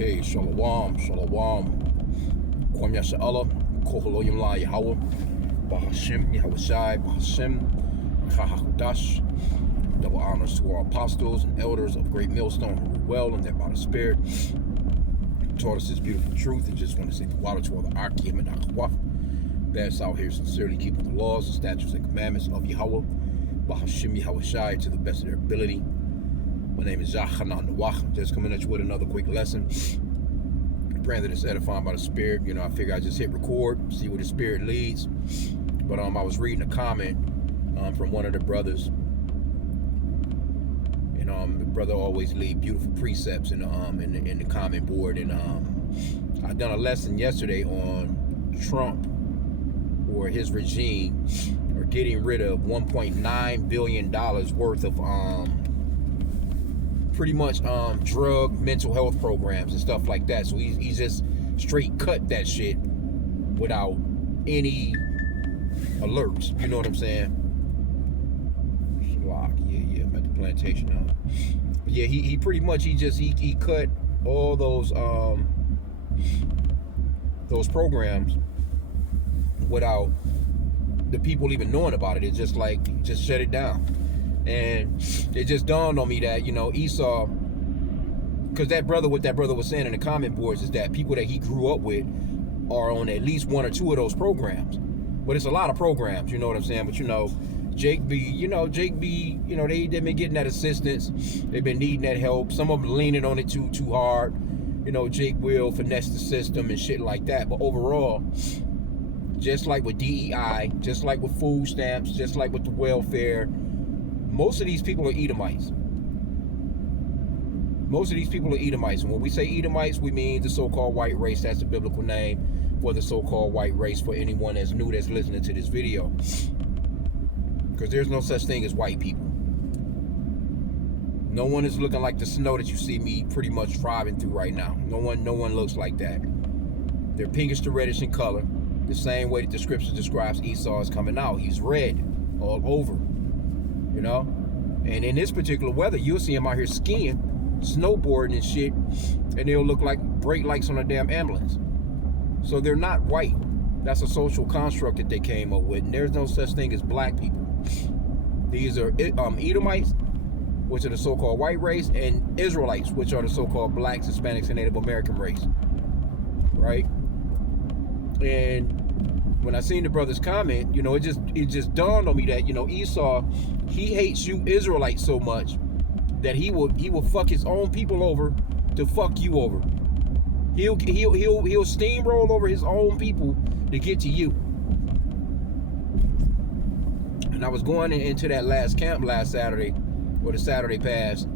Okay, shalom, shalom. Kwam Yasha Allah, Koholoyim La Yahweh, Bahashim, Yahweh Shai, Bahashim, Chahakudash. Double honors to our apostles and elders of Great Millstone who rule well and that by the Spirit taught us this beautiful truth. And just want to say the water to all the H.I.M and H.I.M that's out here sincerely keeping the laws, the statutes, and commandments of Yahweh, Bahashim, Yahweh Shai, to the best of their ability. My name is Zachanan Nawach. Just coming at you with another quick lesson. Praying that it's edifying by the Spirit. You know, I figure I just hit record, see where the Spirit leads. But I was reading a comment from one of the brothers. And the brother always leave beautiful precepts in the comment board. And I done a lesson yesterday on Trump or his regime or getting rid of $1.9 billion worth of pretty much drug mental health programs and stuff like that. So he just straight cut that shit without any alerts. You know what I'm saying? Yeah, I'm at the plantation now. But yeah, he pretty much he cut all those programs without the people even knowing about it. It's just like just shut it down. And it just dawned on me that, you know, Esau, because what that brother was saying in the comment boards is that people that he grew up with are on at least one or two of those programs. But it's a lot of programs, you know what I'm saying? But, you know, Jake B, they've been getting that assistance. They've been needing that help. Some of them leaning on it too hard. You know, Jake will finesse the system and shit like that. But overall, just like with DEI, just like with food stamps, just like with the welfare, most of these people are Edomites. Most of these people are Edomites. And when we say Edomites, we mean the so-called white race. That's the biblical name for the so-called white race for anyone that's new that's listening to this video. Because there's no such thing as white people. No one is looking like the snow that you see me pretty much driving through right now. No one looks like that. They're pinkish to reddish in color. The same way that the scripture describes Esau is coming out. He's red all over. You know, and in this particular weather, you'll see them out here skiing, snowboarding and shit, and they'll look like brake lights on a damn ambulance. So they're not white. That's a social construct that they came up with, and there's no such thing as black people. These are Edomites, which are the so-called white race, and Israelites, which are the so-called blacks, Hispanics, and Native American race. Right? And when I seen the brother's comment, you know, it just dawned on me that, you know, Esau, he hates you Israelites so much that he will fuck his own people over to fuck you over. He'll steamroll over his own people to get to you. And I was going into that last camp last Saturday, or the Saturday past,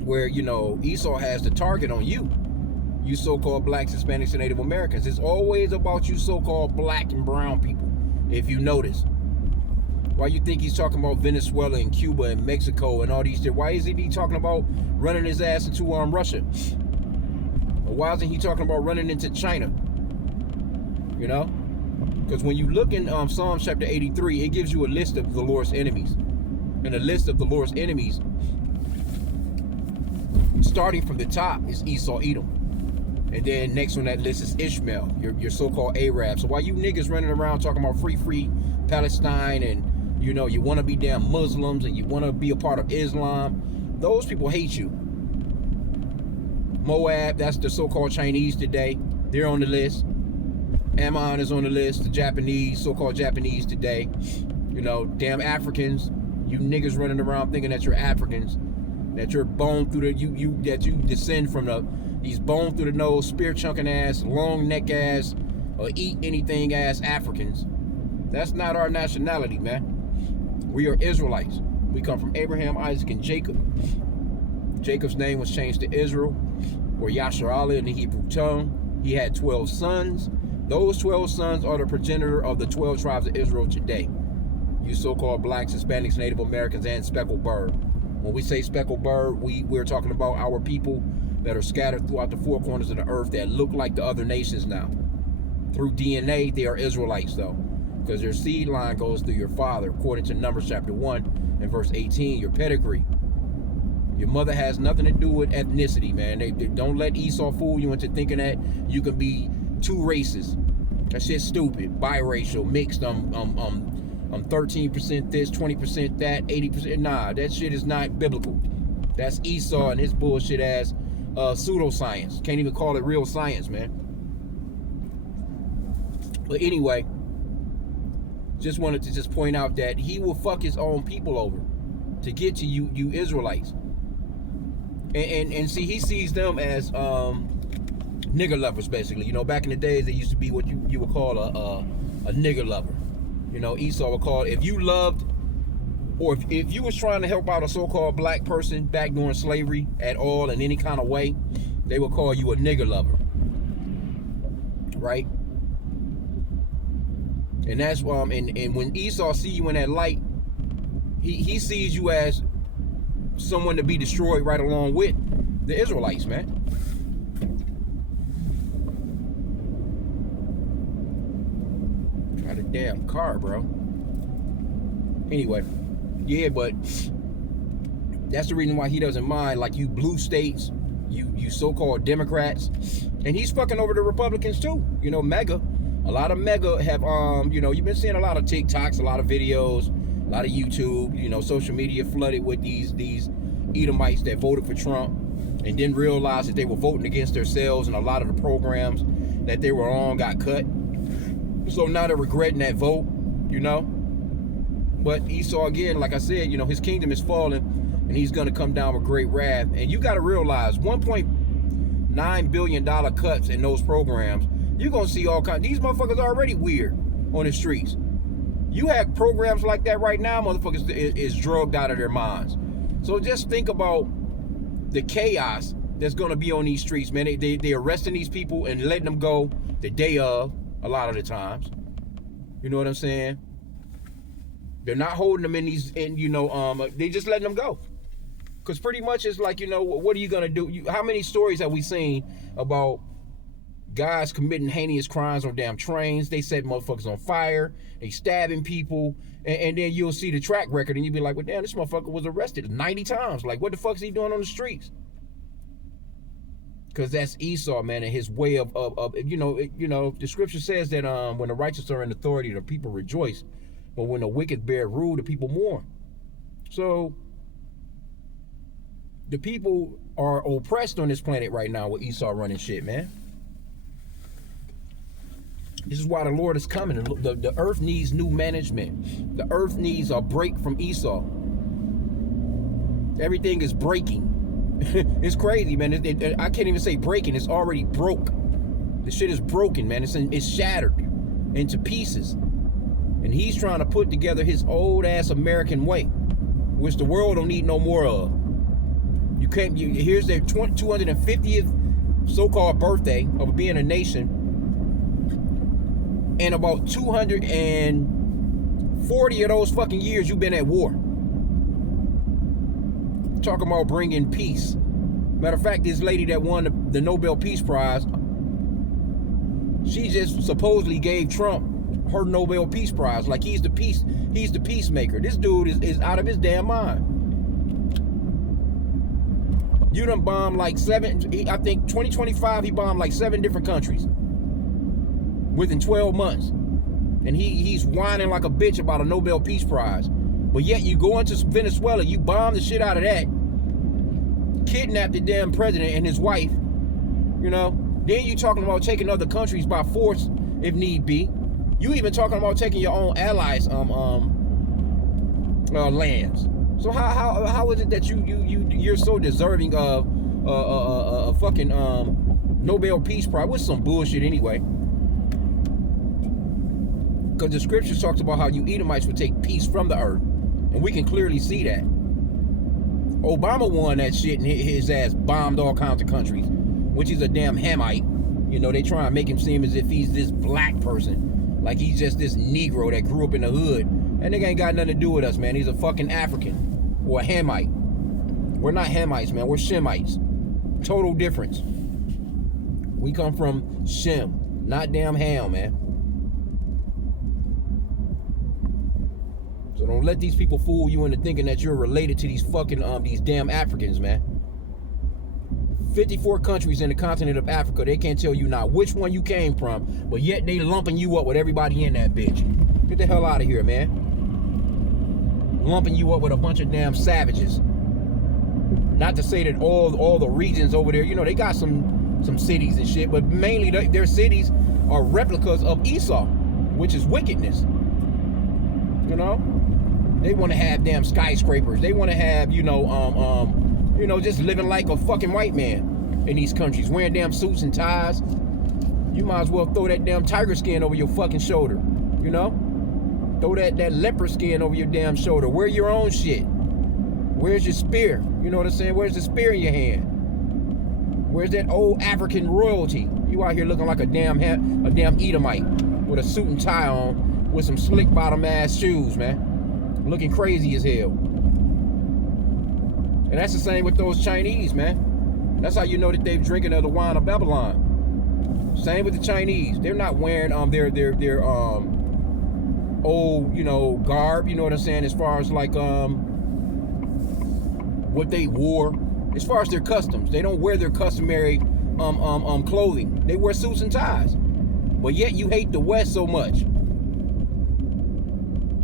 where, you know, Esau has the target on you. You so-called blacks, Hispanics, and Native Americans. It's always about you so-called black and brown people, if you notice. Why you think he's talking about Venezuela and Cuba and Mexico and all these? Why isn't he talking about running his ass into Russia? Or why isn't he talking about running into China? You know? Because when you look in Psalm chapter 83, it gives you a list of the Lord's enemies. And a list of the Lord's enemies, starting from the top, is Esau, Edom. And then next on that list is Ishmael, your so-called Arab. So why you niggas running around talking about free Palestine and, you know, you want to be damn Muslims and you want to be a part of Islam, those people hate you. Moab, that's the so-called Chinese today. They're on the list. Ammon is on the list. The Japanese, so-called Japanese today. You know, damn Africans. You niggas running around thinking that you're Africans, that you're bone through the that you descend from these bone through the nose, spear chunking ass, long neck ass, or eat anything ass Africans. That's not our nationality, man. We are Israelites. We come from Abraham, Isaac, and Jacob. Jacob's name was changed to Israel, or Yasharallah in the Hebrew tongue. He had 12 sons. Those 12 sons are the progenitor of the 12 tribes of Israel today. You so-called blacks, Hispanics, Native Americans, and speckled bird. When we say speckled bird, we're talking about our people that are scattered throughout the four corners of the earth that look like the other nations now. Through DNA, they are Israelites, though, because their seed line goes through your father, according to Numbers chapter 1 and verse 18, your pedigree. Your mother has nothing to do with ethnicity, man. They don't let Esau fool you into thinking that you can be two races. That shit's stupid. Biracial, mixed, 13% this, 20% that, 80%. Nah, that shit is not biblical. That's Esau and his bullshit ass pseudoscience. Can't even call it real science, man. But anyway, just wanted to just point out that he will fuck his own people over to get to you Israelites. And see, he sees them as nigger lovers, basically. You know, back in the days, they used to be what you would call a nigger lover. You know, Esau would call it, if you loved, or if you was trying to help out a so-called black person back during slavery at all in any kind of way, they would call you a nigger lover, right? And that's and when Esau see you in that light, he sees you as someone to be destroyed right along with the Israelites, man. Try the damn car, bro. Anyway, yeah, but that's the reason why he doesn't mind, like, you blue states, you so-called Democrats, and he's fucking over the Republicans too. You know, MAGA. A lot of MAGA have, you know, you've been seeing a lot of TikToks, a lot of videos, a lot of YouTube, you know, social media flooded with these Edomites that voted for Trump and didn't realize that they were voting against themselves, and a lot of the programs that they were on got cut. So now they're regretting that vote, you know. But Esau, again, like I said, you know, his kingdom is falling, and he's going to come down with great wrath. And you got to realize $1.9 billion cuts in those programs. You're going to see all kinds. These motherfuckers are already weird on the streets. You have programs like that right now, motherfuckers is drugged out of their minds. So just think about the chaos that's going to be on these streets, man. They're arresting these people and letting them go the day of, a lot of the times. You know what I'm saying? They're not holding them in these, you know, they just letting them go. Because pretty much it's like, you know, what are you going to do? How many stories have we seen about guys committing heinous crimes on damn trains? They set motherfuckers on fire. They stabbing people. And then you'll see the track record and you'll be like, well, damn, this motherfucker was arrested 90 times. Like, what the fuck's he doing on the streets? Because that's Esau, man, and his way of you know, the scripture says that when the righteous are in authority, the people rejoice. But when the wicked bear rule, the people mourn. So the people are oppressed on this planet right now with Esau running shit, man. This is why the Lord is coming. The earth needs new management. The earth needs a break from Esau. Everything is breaking. It's crazy, man. I can't even say breaking. It's already broke. The shit is broken, man. It's shattered into pieces. And he's trying to put together his old ass American way, which the world don't need no more of. You can't. Here's their 250th so-called birthday of being a nation, and about 240 of those fucking years you've been at war. Talking about bringing peace. Matter of fact, this lady that won the Nobel Peace Prize, she just supposedly gave Trump her Nobel Peace Prize, like he's the peacemaker. This dude is out of his damn mind. You done bombed like I think 2025 he bombed like 7 different countries within 12 months. And he's whining like a bitch about a Nobel Peace Prize. But yet you go into Venezuela, you bomb the shit out of that, kidnap the damn president and his wife, you know. Then you talking about taking other countries by force if need be. You even talking about taking your own allies' lands. So how is it that you're so deserving of a fucking Nobel Peace Prize? What's some bullshit anyway? Because the scripture talks about how you Edomites would take peace from the earth, and we can clearly see that. Obama won that shit and his ass bombed all kinds of countries, which is a damn Hamite. You know, they try and make him seem as if he's this black person. Like he's just this Negro that grew up in the hood. That nigga ain't got nothing to do with us, man. He's a fucking African or a Hamite. We're not Hamites, man. We're Shemites. Total difference. We come from Shem, not damn Ham, man. So don't let these people fool you into thinking that you're related to these fucking these damn Africans, man. 54 countries in the continent of Africa. They can't tell you not which one you came from, but yet they lumping you up with everybody in that bitch. Get the hell out of here, man. Lumping you up with a bunch of damn savages. Not to say that all the regions over there, you know, they got some cities and shit, but mainly their cities are replicas of Esau, which is wickedness. You know, they want to have damn skyscrapers. They want to have, you know, just living like a fucking white man in these countries, wearing damn suits and ties. You might as well throw that damn tiger skin over your fucking shoulder, you know? Throw that leopard skin over your damn shoulder. Wear your own shit. Where's your spear? You know what I'm saying? Where's the spear in your hand? Where's that old African royalty? You out here looking like a damn Edomite with a suit and tie on, with some slick bottom ass shoes, man. Looking crazy as hell. And that's the same with those Chinese, man. That's how you know that they're drinking of the wine of Babylon. Same with the Chinese. They're not wearing their old, you know, garb, you know what I'm saying, as far as like what they wore, as far as their customs. They don't wear their customary clothing. They wear suits and ties. But yet you hate the West so much.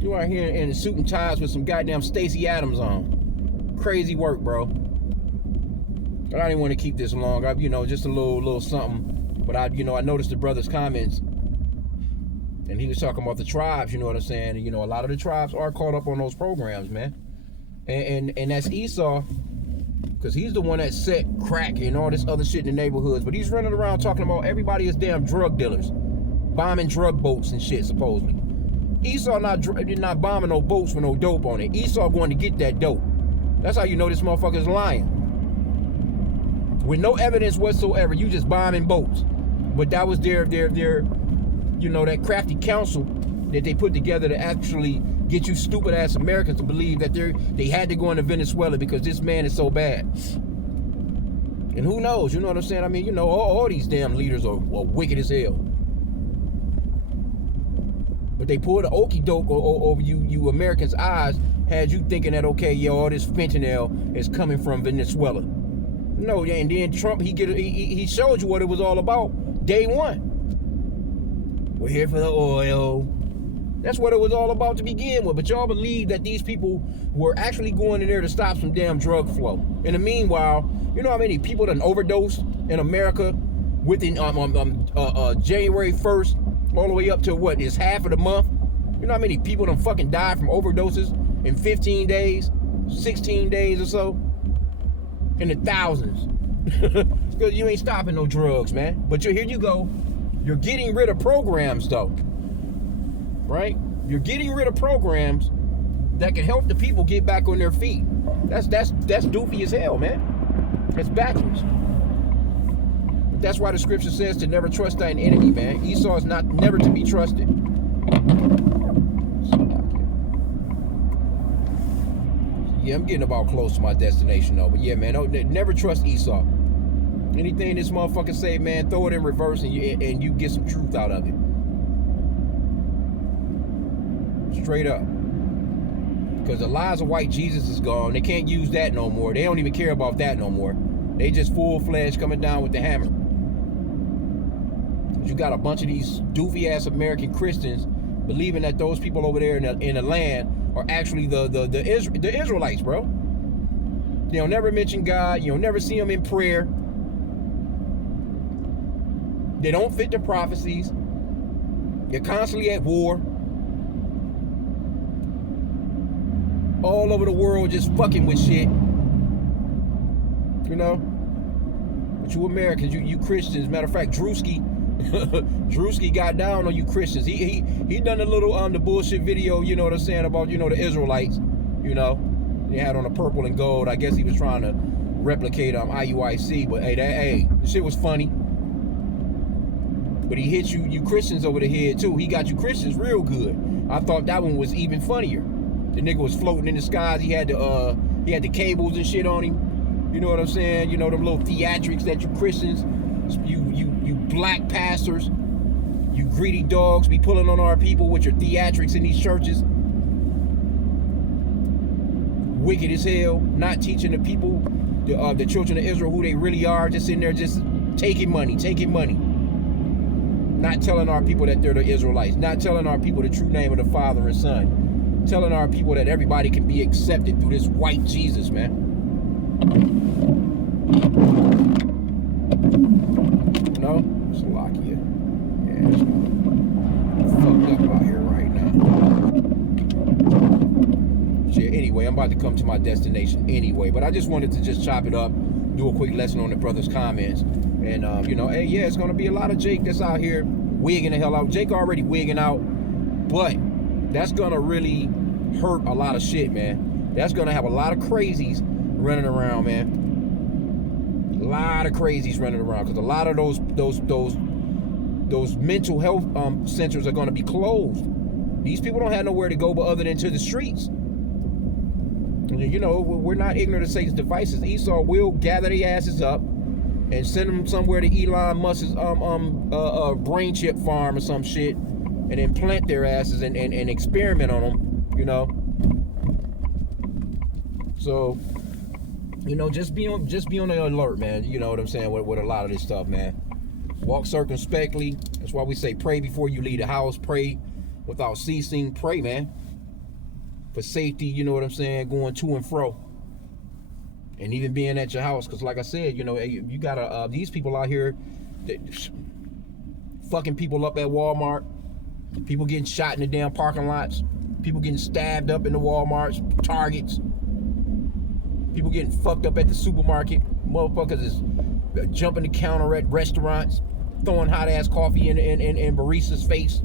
You are here in suit and ties with some goddamn Stacey Adams on. Crazy work, bro. But I didn't want to keep this long. You know, just a little something. But I noticed the brother's comments, and he was talking about the tribes. You know what I'm saying? And, you know, a lot of the tribes are caught up on those programs, man. And that's Esau, because he's the one that set crack and all this other shit in the neighborhoods. But he's running around talking about everybody is damn drug dealers, bombing drug boats and shit, supposedly. Esau did not bombing no boats with no dope on it. Esau going to get that dope. That's how you know this motherfucker's lying. With no evidence whatsoever, you just bombing boats. But that was their you know, that crafty council that they put together to actually get you stupid ass Americans to believe that they had to go into Venezuela because this man is so bad. And who knows, you know what I'm saying? I mean, you know, all these damn leaders are wicked as hell. But they pulled the okie doke over you Americans' eyes, had you thinking that, okay, yeah, all this fentanyl is coming from Venezuela. No, and then Trump, he showed you what it was all about day one. We're here for the oil. That's what it was all about to begin with. But y'all believe that these people were actually going in there to stop some damn drug flow. In the meanwhile, you know how many people done overdosed in America within January 1st all the way up to what is half of the month? You know how many people done fucking died from overdoses in 15 days, 16 days or so? In the thousands. Because you ain't stopping no drugs, man. But here you go. You're getting rid of programs, though. Right? You're getting rid of programs that can help the people get back on their feet. That's doofy as hell, man. That's backwards. That's why the scripture says to never trust thine enemy, man. Esau is never to be trusted. Yeah, I'm getting about close to my destination, though. But yeah, man, never trust Esau. Anything this motherfucker say, man, throw it in reverse and you get some truth out of it. Straight up. Because the lies of white Jesus is gone. They can't use that no more. They don't even care about that no more. They just full-fledged coming down with the hammer. But you got a bunch of these doofy-ass American Christians believing that those people over there in the land are actually the Israelites, bro. They'll never mention God. You'll never see them in prayer. They don't fit the prophecies. They're constantly at war. All over the world just fucking with shit. You know? But you Americans, you Christians, matter of fact, Drewski got down on you Christians. He done a little the bullshit video, you know what I'm saying, about, you know, the Israelites, you know. He had on a purple and gold. I guess he was trying to replicate IUIC, but hey, the shit was funny. But he hit you Christians over the head too. He got you Christians real good. I thought that one was even funnier. The nigga was floating in the skies. He had the cables and shit on him. You know what I'm saying? You know, them little theatrics that you Christians, you black pastors, you greedy dogs be pulling on our people with your theatrics in these churches. wicked as hell, not teaching the people, the children of Israel, who they really are, just in there just taking money, not telling our people that they're the Israelites, not telling our people the true name of the Father and Son, telling our people that everybody can be accepted through this white Jesus, man. No? Slovakia. Yeah, it's fucked up out here right now. Shit, anyway, I'm about to come to my destination anyway, but I just wanted to just chop it up, do a quick lesson on the brother's comments. And, you know, hey, yeah, it's going to be a lot of Jake that's out here wigging the hell out. Jake already wigging out, but that's going to really hurt a lot of shit, man. That's going to have a lot of crazies running around, man. A lot of crazies running around, because a lot of those mental health centers are going to be closed. These people don't have nowhere to go but other than to the streets. You know, we're not ignorant of Satan's devices. Esau will gather their asses up and send them somewhere to Elon Musk's brain chip farm or some shit, and then plant their asses and experiment on them, you know. So, you know, just be on the alert, man. You know what I'm saying, with a lot of this stuff, man. Walk circumspectly. That's why we say pray before you leave the house. Pray without ceasing. Pray, man, for safety, you know what I'm saying, going to and fro. And even being at your house, because like I said, you know, you gotta, these people out here that fucking people up at Walmart, people getting shot in the damn parking lots, people getting stabbed up in the Walmarts, Targets, people getting fucked up at the supermarket, motherfuckers is jumping the counter at restaurants, throwing hot ass coffee in barista's face.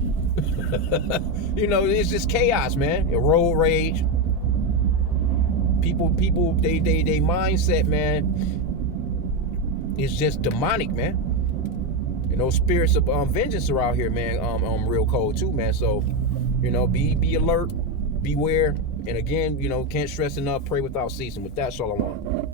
You know, it's just chaos, man. Road rage. People, they mindset, man, is just demonic, man. And those spirits of vengeance are out here, man, real cold too, man. So, you know, be alert, beware, and again, you know, can't stress enough, pray without ceasing. With that, Shalom.